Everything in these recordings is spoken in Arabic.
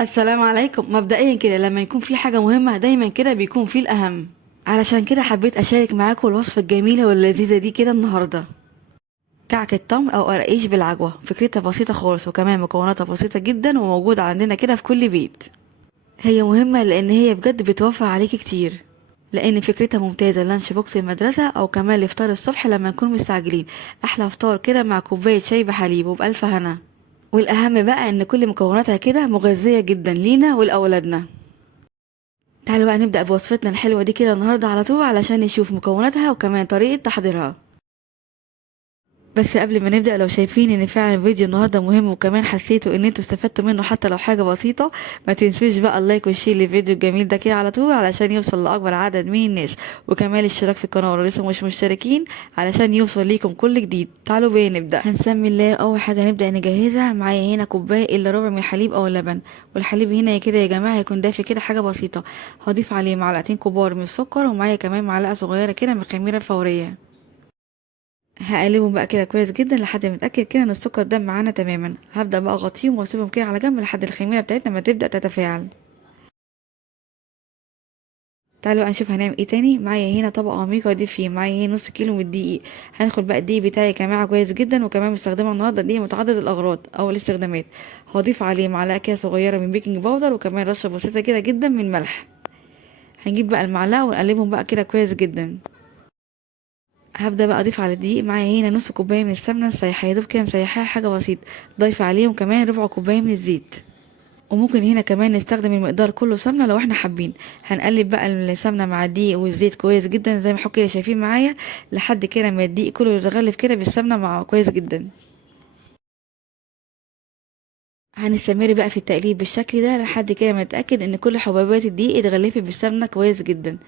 السلام عليكم. مبدئيا كده لما يكون في حاجة مهمة دايما كده بيكون في الأهم. علشان كده حبيت أشارك معاكم الوصفة الجميلة واللذيذة دي كده النهاردة. كعك التمر أو قرقيش بالعجوة، فكرتها بسيطة خالص وكمان مكوناتها بسيطة جدا وموجودة عندنا كده في كل بيت. هي مهمة لأن هي بجد بتوفر عليك كتير، لأن فكرتها ممتازة لانش بوكس المدرسة أو كمان لفطار الصبح لما نكون مستعجلين. أحلى فطار كده مع كوباية شاي بحليب وبألف هنا. والأهم بقى إن كل مكوناتها كده مغذية جدا لينا ولأولادنا. تعالوا بقى نبدأ بوصفتنا الحلوة دي كده النهاردة على طول علشان نشوف مكوناتها وكمان طريقة تحضيرها. بس قبل ما نبدأ، لو شايفين ان فعلا الفيديو النهاردة مهم وكمان حسيتوا ان انتوا استفدتوا منه حتى لو حاجة بسيطة، ما تنسوش بقى اللايك والشير للفيديو الجميل ده كده على طول علشان يوصل لأكبر عدد من الناس، وكمان الاشتراك في القناة لو لسه مش مشتركين علشان يوصل ليكم كل جديد. تعالوا بينا نبدأ. هنسمي الله. اول حاجة نبدأ نجهزها. معايا هنا كوباية الا ربع من الحليب او اللبن، والحليب هنا كده يا جماعة هيكون دافي كده حاجة بسيطة. هضيف عليه معلقتين كبار من السكر، ومعايا كمان معلقة صغيرة كده من الخميرة الفورية. هقلبهم بقى كده كويس جدا لحد ما اتاكد كده ان السكر ده معانا تماما. هبدا بقى اغطيهم واسيبهم كده على جنب لحد الخميره بتاعتنا ما تبدا تتفاعل. تعالوا بقى نشوف هنعمل ايه تاني. معايا هنا طبق عميق اضيف فيه معايا هنا نص كيلو من الدقيق. هناخد بقى الدقيق بتاعي يا جماعه كويس جدا، وكمان مستخدمه النهارده دقيق متعدد الاغراض او الاستخدامات. هضيف عليه معلقه كده صغيره من بيكنج باودر، وكمان رشه بسيطه كده جدا من ملح. هنجيب بقى المعلقه ونقلبهم بقى كده كويس جدا. هبدأ بقى اضيف على الدقيق معايا هنا نص كوباية من السمنة السايحة، يا دوب كده مسيحاها حاجة بسيطة. ضايفة عليهم كمان ربع كوباية من الزيت، وممكن هنا كمان نستخدم المقدار كله سمنة لو احنا حابين. هنقلب بقى السمنة مع الدقيق والزيت كويس جدا زي ما حضرتك كده شايفين معايا، لحد كده ما الدقيق كله يتغلف كده بالسمنة مع كويس جدا. هنستمر بقى في التقليب بالشكل ده لحد كده ما نتأكد ان كل حبيبات الدقيق اتغلفت بالسمنة كويس جدا.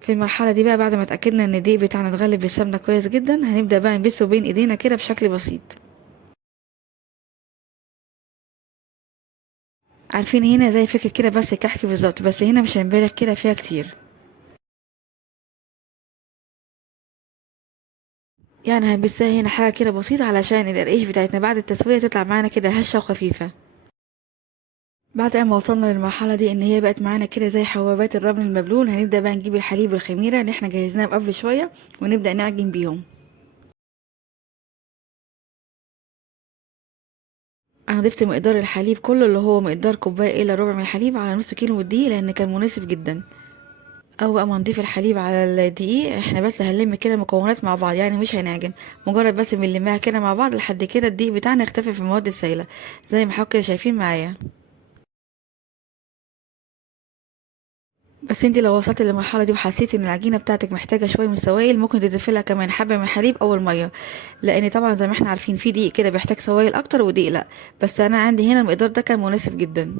في المرحلة دي بقى بعد ما اتأكدنا ان الدقيق بتاعنا اتغلف بالسمنة كويس جدا، هنبدأ بقى نبثه بين ايدينا كده بشكل بسيط. عارفين هنا زي فكرة كده بس كحك بالظبط، بس هنا مش هنبالغ كده فيها كتير. يعني هنبسها هنا حاجة كده بسيطة علشان القرقيش بتاعتنا بعد التسوية تطلع معانا كده هشة وخفيفة. بعد ما وصلنا للمرحلة دي ان هي بقت معانا كده زي حبوبات الرمل المبلول، هنبدأ بقى نجيب الحليب والخميرة اللي احنا جهزناها قبل شوية ونبدأ نعجن بيهم. انا ضفت مقدار الحليب كله اللي هو مقدار كوباية الا ربع من الحليب على نص كيلو من الدقيق لان كان مناسب جدا. او بقى ما نضيف الحليب على الدقيق احنا بس هنلم كده المكونات مع بعض، يعني مش هنعجن، مجرد بس بنلمها كده مع بعض لحد كده الدقيق بتاعنا يختفي في المواد السائله زي ما حضرتك كده شايفين معايا. بس انت لو وصلت للمرحله دي وحسيت ان العجينه بتاعتك محتاجه شويه من السوائل، ممكن تضيفي لها كمان حبه من الحليب او الميه، لان طبعا زي ما احنا عارفين في دقيق كده بيحتاج سوائل اكتر ودقيق لا. بس انا عندي هنا المقدار ده كان مناسب جدا.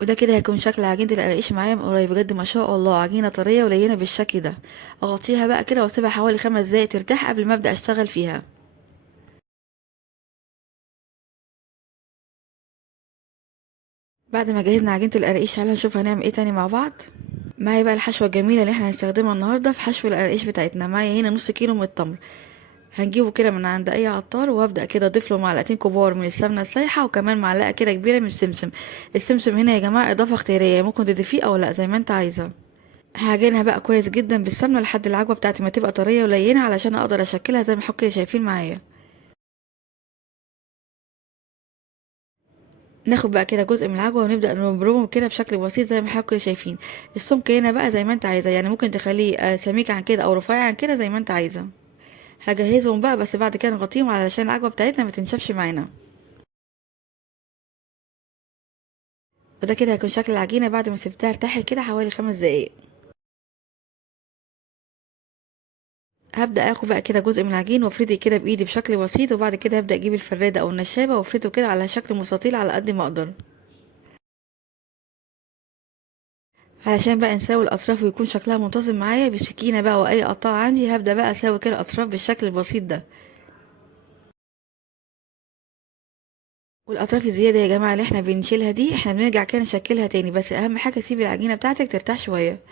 وده كده هيكون شكل عجينة القراقيش معايا من قريب. بجد ما شاء الله عجينة طرية ولينة بالشكل ده. اغطيها بقى كده واسيبها حوالي 5 دقايق ترتاح قبل ما ابدأ اشتغل فيها. بعد ما جهزنا عجينة القراقيش تعالى نشوف هنعمل ايه تاني مع بعض. معايا بقى الحشوة الجميلة اللي احنا هنستخدمها النهاردة في حشو القراقيش بتاعتنا. معايا هنا نص كيلو من التمر. هنجيبه كده من عند اي عطار، وابدأ كده اضيف له معلقتين كبار من السمنة السايحة وكمان معلقة كده كبيرة من السمسم. السمسم هنا يا جماعة اضافة اختيارية، ممكن تضيفيه او لا زي ما انت عايزة. هعجنها بقى كويس جدا بالسمنه لحد العجوه بتاعتي ما تبقى طريه ولينه علشان اقدر اشكلها زي ما حضرتك كده شايفين معايا. ناخد بقى كده جزء من العجوه ونبدا نبرمه كده بشكل بسيط زي ما حضرتك كده شايفين. السمك هنا بقى زي ما انت عايزه، يعني ممكن تخليه سميك عن كده او رفيع عن كده زي ما انت عايزه. هجهزهم بقى بس بعد كده نغطيهم علشان العجوه بتاعتنا ما تنشفش معانا. وده كده هيكون شكل العجينه بعد ما سبتها ارتاحت كده حوالي 5 دقايق. هبدأ اخد بقى كده جزء من العجين وافرده كده بايدي بشكل بسيط، وبعد كده هبدأ اجيب الفرادة او النشابة وافرده كده على شكل مستطيل على قد ما اقدر، علشان بقى نساوي الاطراف ويكون شكلها منتظم معايا بالسكينه بقى واي قطاعه عندي. هبدا بقى اساوي كده الاطراف بالشكل البسيط ده. والاطراف الزياده يا جماعه اللي احنا بنشيلها دي احنا بنرجع كده نشكلها تاني، بس اهم حاجه سيب العجينه بتاعتك ترتاح شويه.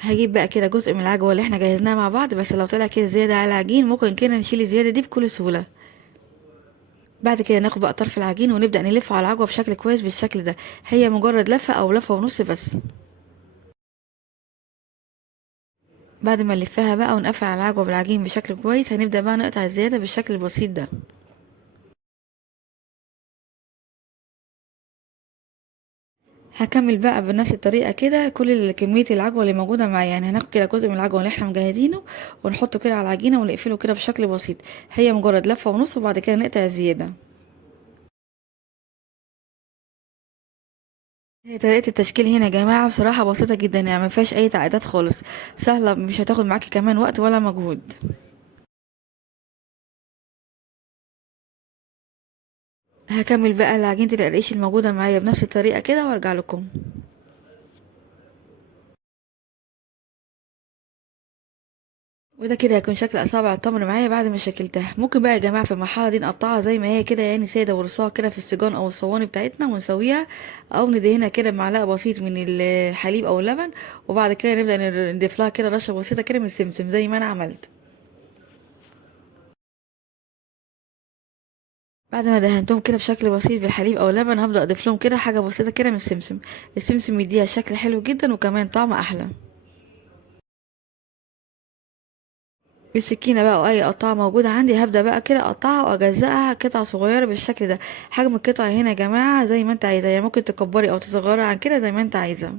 هجيب بقى كده جزء من العجوه اللي احنا جهزناها مع بعض، بس لو طلع كده زياده على العجين ممكن كده نشيل الزياده دي بكل سهوله. بعد كده ناخد بقى طرف العجين ونبدا نلفه على العجوه بشكل كويس بالشكل ده. هي مجرد لفه او لفه ونص بس. بعد ما نلفها بقى ونقفل على العجوه بالعجين بشكل كويس، هنبدا بقى نقطع الزياده بالشكل البسيط ده. هكمل بقى بنفس الطريقه كده كل كميه العجوه اللي موجوده معايا. يعني هناخد كده جزء من العجوه اللي احنا مجهزينه ونحطه كده على العجينه ونقفله كده بشكل بسيط. هي مجرد لفه ونص وبعد كده نقطع الزياده. هي طريقه التشكيل هنا يا جماعه بصراحه بسيطه جدا، يعني ما فيهاش اي تعقيدات خالص. سهله، مش هتاخد معاكي كمان وقت ولا مجهود. هكمل بقى العجينه القرقيش الموجوده معايا بنفس الطريقه كده وارجع لكم. وده كده هيكون شكل اصابع التمر معايا بعد ما شكلتها. ممكن بقى يا جماعه في المرحله دي نقطعها زي ما هي كده يعني ساده ورصاها كده في السجان او الصواني بتاعتنا ونسويها، او ندهنها كده بمعلقه بسيط من الحليب او اللبن. وبعد كده نبدا نضيف لها كده رشه بسيطه كده من السمسم زي ما انا عملت. بعد ما دهنتهم كده بشكل بسيط بالحليب او اللبن هبدا اضيف لهم كده حاجه بسيطه كده من السمسم. السمسم يديها شكل حلو جدا وكمان طعم احلى. بالسكينة بقى أو أي قطعة موجودة عندي هبدأ بقى كده أقطعها وأجزأها قطع صغيرة بالشكل ده. حجم القطعة هنا يا جماعة زي ما انت عايزة، يعني ممكن تكبري أو تصغري عن كده زي ما انت عايزة.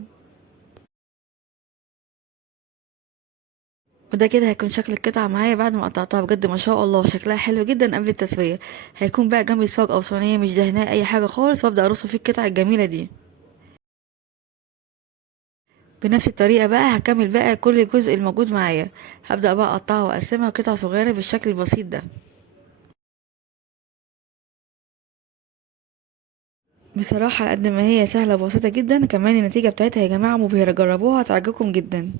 وده كده هيكون شكل القطعة معايا بعد ما قطعتها. بجد ما شاء الله شكلها حلو جدا قبل التسوية. هيكون بقى جنبي صاج أو صينية مش دهناه أي حاجة خالص، وأبدأ أرص فيه القطع الجميلة دي. بنفس الطريقة بقى هكمل بقى كل جزء الموجود معايا. هبدأ بقى أقطعها وأقسمها قطع صغيرة بالشكل البسيط ده. بصراحة قد ما هي سهلة وبسيطة جدا، كمان النتيجة بتاعتها يا جماعة مبهرة. جربوها هتعجبكم جدا.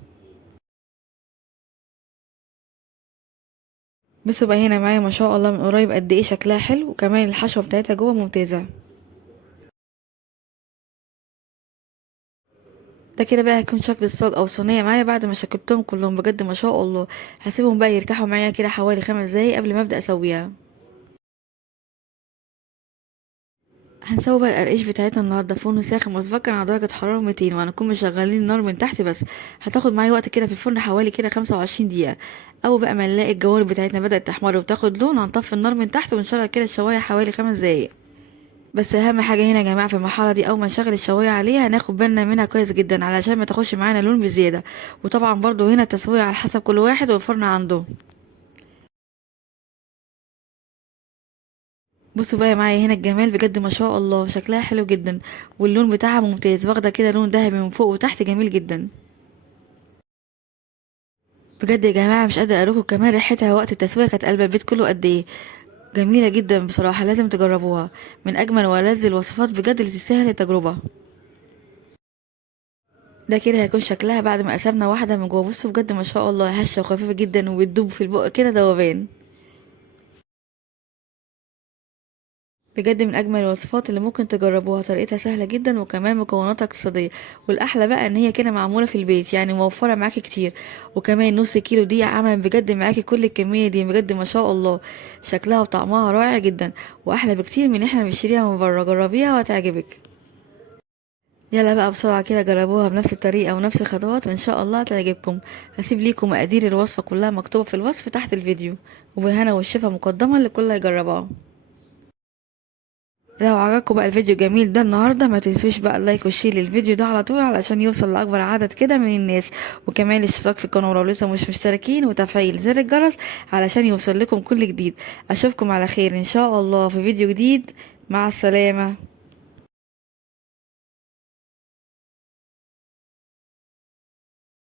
بصوا بقى هنا معايا ما شاء الله من قريب قد ايه شكلها حلو، وكمان الحشوة بتاعتها جوه ممتازة. ده كده بقى هيكون شكل الصاج او الصينية معايا بعد ما شكلتهم كلهم. بجد ما شاء الله. هسيبهم بقى يرتاحوا معايا كده حوالي 5 دقايق قبل ما ابدأ اسويها. هنسوي بقى القرقيش بتاعتنا النهارده في فرن ساخن مسبقا على درجة حرارة 200، وهنكون مشغلين النار من تحت بس. هتاخد معايا وقت كده في الفرن حوالي كده 25 دقيقة. اول بقى ما نلاقي الجوانب بتاعتنا بدأت تحمر وتاخد لون هنطفي النار من تحت ونشغل كده الشواية حوالي 5 دقايق. بس اهم حاجه هنا يا جماعه في المرحله دي اول ما نشغل الشوايه عليها هناخد بالنا منها كويس جدا علشان ما تاخدش معانا لون بزياده. وطبعا برضو هنا التسويه على حسب كل واحد والفرن عنده. بصوا بقى معايا هنا الجمال بجد ما شاء الله شكلها حلو جدا. واللون بتاعها ممتاز، واخده كده لون ذهبي من فوق وتحت جميل جدا. بجد يا جماعه مش قادره اقولكم كمان ريحتها وقت التسويه كانت قلب البيت كله قد ايه. جميله جدا بصراحه، لازم تجربوها. من اجمل والذ الوصفات بجد اللي تستاهل التجربه. ده كده هيكون شكلها بعد ما قسمنا واحدة من جوه. بصوا بجد ما شاء الله هشة وخفيفة جدا وبتدوب في البق كده ذوبان. بجد من اجمل الوصفات اللي ممكن تجربوها. طريقتها سهلة جدا وكمان مكوناتها اقتصادية. والاحلى بقى ان هي كده معمولة في البيت، يعني موفرة معاكي كتير. وكمان نص كيلو دي عمل بجد معاكي كل الكمية دي. بجد ما شاء الله شكلها وطعمها رائع جدا، واحلى بكتير من احنا بنشتريها من بره. جربيها وهتعجبك. يلا بقى بسرعة كده جربوها بنفس الطريقة ونفس الخطوات وإن شاء الله هتعجبكم. هسيب ليكم مقادير الوصفة كلها مكتوبة في الوصف تحت الفيديو. وبالهنا والشفا مقدما لكل هيجربها. لو عجبكم بقى الفيديو الجميل ده النهاردة ما تنسوش بقى اللايك والشير للفيديو ده على طول علشان يوصل لأكبر عدد كده من الناس. وكمان الاشتراك في القناة لو لسه مش مشتركين، وتفعيل زر الجرس علشان يوصل لكم كل جديد. أشوفكم على خير إن شاء الله في فيديو جديد. مع السلامة.